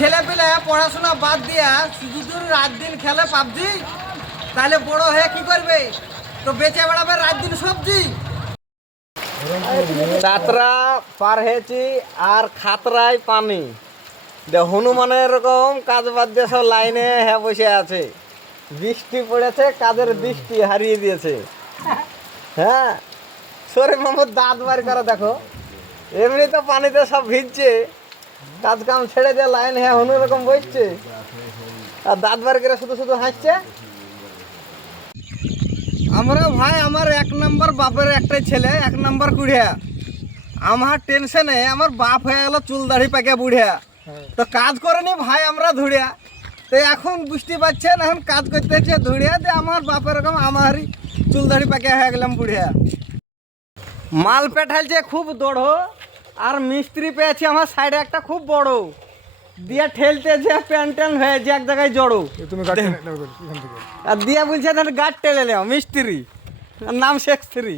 ছেলে পেলে পড়াশোনা বাদ দিয়া শুধু রাত দিন খেলে পাবজি? তাহলে বড় হয়ে কি করবে? তো বেঁচে বেড়াবে রাত দিন সবজি? যাত্রা পার হয়েছি আর খাতরায় পানি। হনুমানের এরকম কাজ বাদ দিয়ে সব লাইনে হ্যাঁ বসে আছে। বৃষ্টি পড়েছে, কাজের বৃষ্টি হারিয়ে দিয়েছে। হ্যাঁ? শরীর মামুর দাঁত বার করে দেখো। এমনি তো পানিতে সব ভিজছে। কাজ কাম ছেড়ে দিয়ে লাইন হ্যাঁ হনু রকম বসছে আর দাঁত বার করে শুধু শুধু হাসছে। আমরা ভাই, আমার এক নম্বর বাপের একটাই ছেলে, এক নম্বর কুড়িয়া। আমার টেনশনে আমার বাপ হয়ে গেল চুল দাড়ি পাকে বুড়িয়া। তো কাজ করেনি ভাই, আমরা ধুড়িয়া। তো এখন বুঝতে পারছেন, এখন কাজ করতে হচ্ছে ধুড়িয়া, যে আমার বাপের রকম আমারই চুল দাড়ি পাকে হয়ে গেলাম বুড়িয়া। মাল পেঠালছে খুব দড়ো আর মিস্ত্রি পেয়েছি আমার সাইডে একটা খুব বড়। দিয়ে ঠেলতে যে প্যান ট্যান হয়েছে এক জায়গায় জড়ো। তুমি আর দিয়া বলছে গাছ টেলে নেও মিস্ত্রি। নাম শেখ স্ত্রী